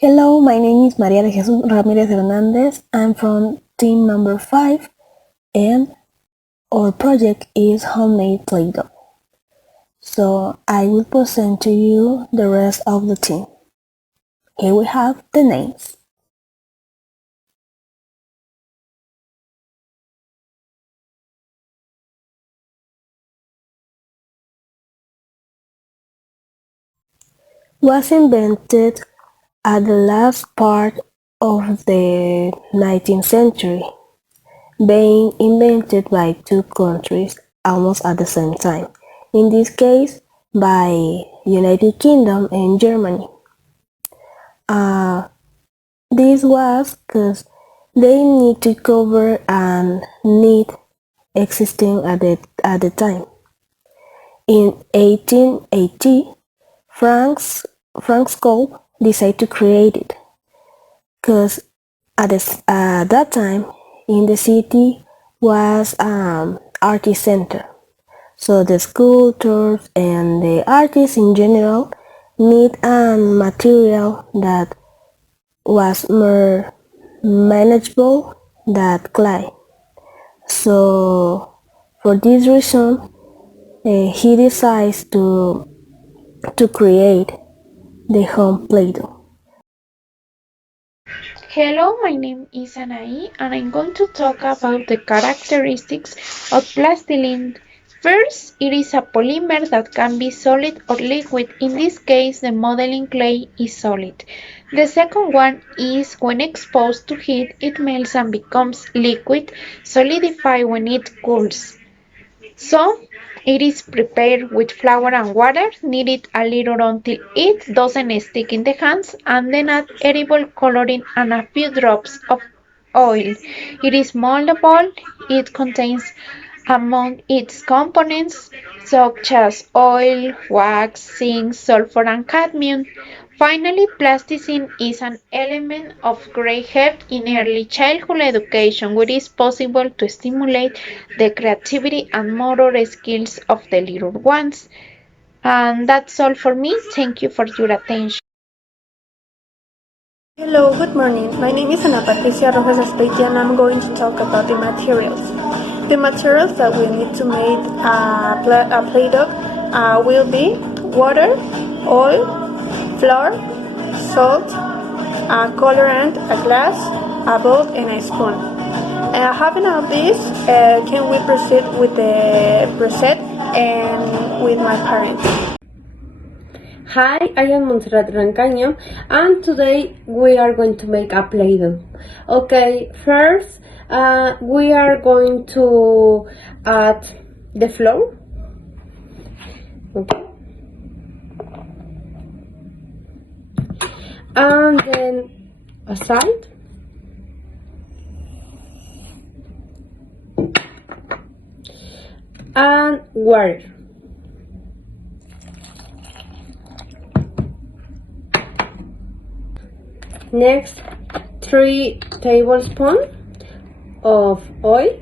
Hello, my name is María de Jesús Ramírez Hernández. I'm from team number 5 and our project is homemade Play-Doh. So I will present to you the rest of the team. Here we have the names. Was invented at the last part of the 19th century, being invented by two countries almost at the same time. In this case, by United Kingdom and Germany. This was because they need to cover a need existing at the time. In 1880, Frank Scope decided to create it because at that time in the city was artist center. So the sculptors and the artists in general need a material that was more manageable than clay. So for this reason, he decides to create the home Play-Doh. Hello, my name is ANAI and I'm going to talk about the characteristics of plastilin. First, it is a polymer that can be solid or liquid. In this case, the modeling clay is solid. The second one is when exposed to heat, it melts and becomes liquid, solidify when it cools. So, it is prepared with flour and water, knead it a little until it doesn't stick in the hands, and then add edible coloring and a few drops of oil. It is moldable. It contains among its components such as oil, wax, zinc, sulfur, and cadmium. Finally, plasticine is an element of great help in early childhood education, where it is possible to stimulate the creativity and motor skills of the little ones. And that's all for me. Thank you for your attention. Hello, good morning. My name is Patricia and I'm going to talk about the materials. The materials that we need to make a Play-Doh will be water, oil, flour, salt, a colorant, a glass, a bowl, and a spoon. Having all this, can we proceed with the preset and with my parents? Hi, I am MONSERRAT RANCAñO and today we are going to make a Play-Doh. Okay, first we are going to add the flour. Okay. And then a salt. And water. Next, 3 tablespoons of oil.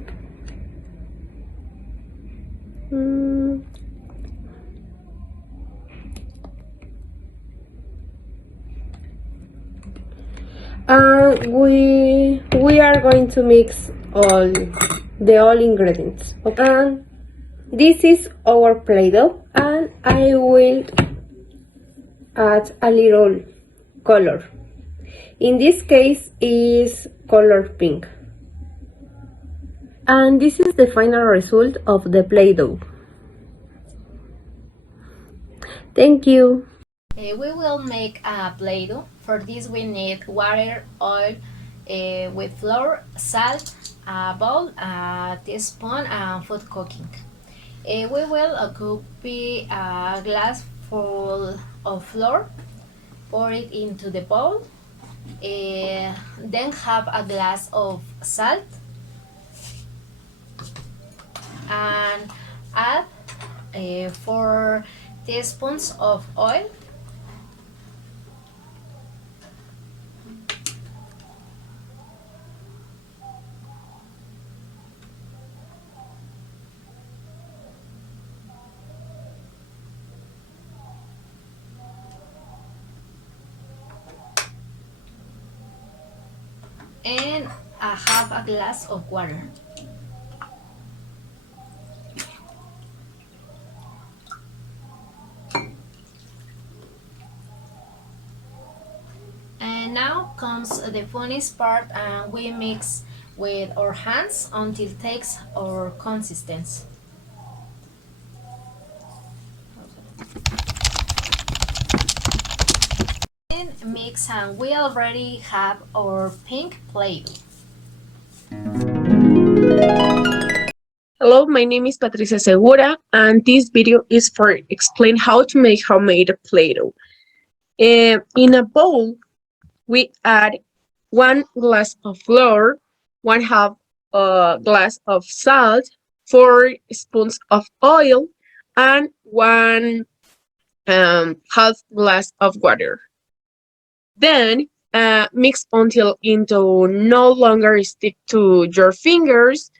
And we are going to mix all ingredients. Okay. And this is our Play-Doh, and I will add a little color. In this case is color pink. And this is the final result of the Play-Doh. Thank you. We will make a Play-Doh. For this we need water, oil, with flour, salt, a bowl, a teaspoon, and food cooking. We will copy a glass full of flour, pour it into the bowl, then have a glass of salt and add 4 teaspoons of oil. and half a glass of water. And now comes the funniest part, and we mix with our hands until it takes our consistency. And mix, and we already have our pink Play-Doh. Hello, my name is Patricia Segura, and this video is for explain how to make homemade Play-Doh. In a bowl, we add 1 glass of flour, 1/2 glass of salt, 4 spoons of oil, and 1 half glass of water. Then mix until it no longer stick to your fingers,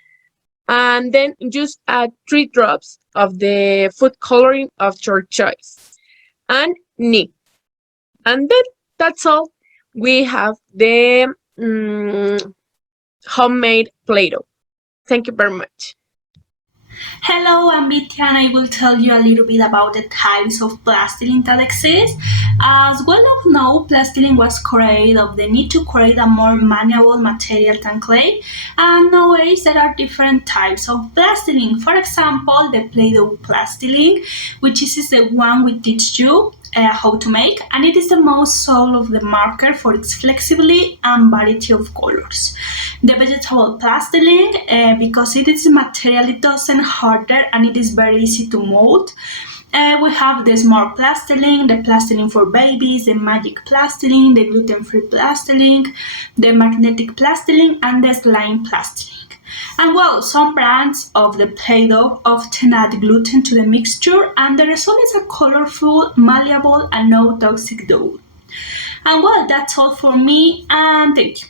and then just add 3 drops of the food coloring of your choice and knead. And then that's all. We have the homemade Play-Doh. Thank you very much. Hello, I'm Bitia, and I will tell you a little bit about the types of plastilin that exist. As well as know, plastilin was created of the need to create a more malleable material than clay, and nowadays there are different types of plastilin. For example, the Play-Doh plastilin, which is the one we teach you how to make, and it is the most sold of the market for its flexibility and variety of colors. The vegetable plastilin, because it is a material, it doesn't harder and it is very easy to mold. We have the smart plastilin, the plastilin for babies, the magic plastilin, the gluten-free plastilin, the magnetic plastilin, and the slime plastilin. And well, some brands of the Play-Doh often add gluten to the mixture, and the result is a colorful, malleable, and no toxic dough. And well, that's all for me, and thank you.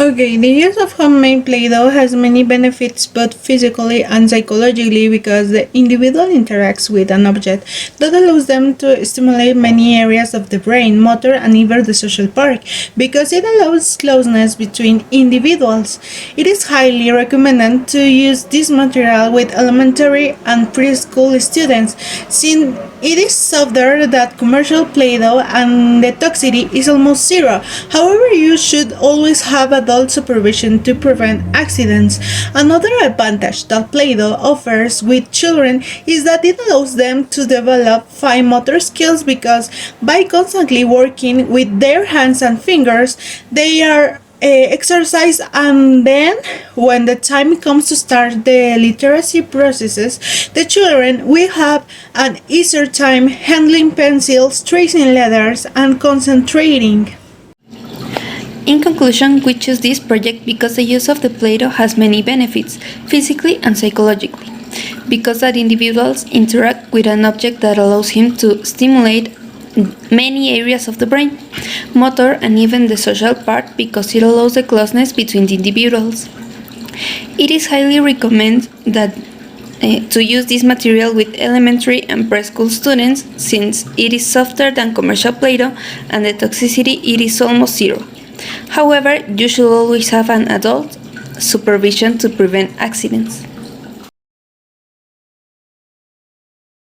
Okay, the use of homemade Play-Doh has many benefits both physically and psychologically because the individual interacts with an object that allows them to stimulate many areas of the brain, motor, and even the social part because it allows closeness between individuals. It is highly recommended to use this material with elementary and preschool students since it is softer than commercial Play-Doh and the toxicity is almost zero. However, you should always have adult supervision to prevent accidents. Another advantage that Play-Doh offers with children is that it allows them to develop fine motor skills because by constantly working with their hands and fingers, they are exercise, and then when the time comes to start the literacy processes, the children will have an easier time handling pencils, tracing letters, and concentrating. In conclusion, we choose this project because the use of the Play-Doh has many benefits, physically and psychologically, because that individuals interact with an object that allows him to stimulate many areas of the brain, motor, and even the social part because it allows the closeness between the individuals. It is highly recommended that to use this material with elementary and preschool students since it is softer than commercial Play-Doh and the toxicity it is almost zero. However, you should always have an adult supervision to prevent accidents.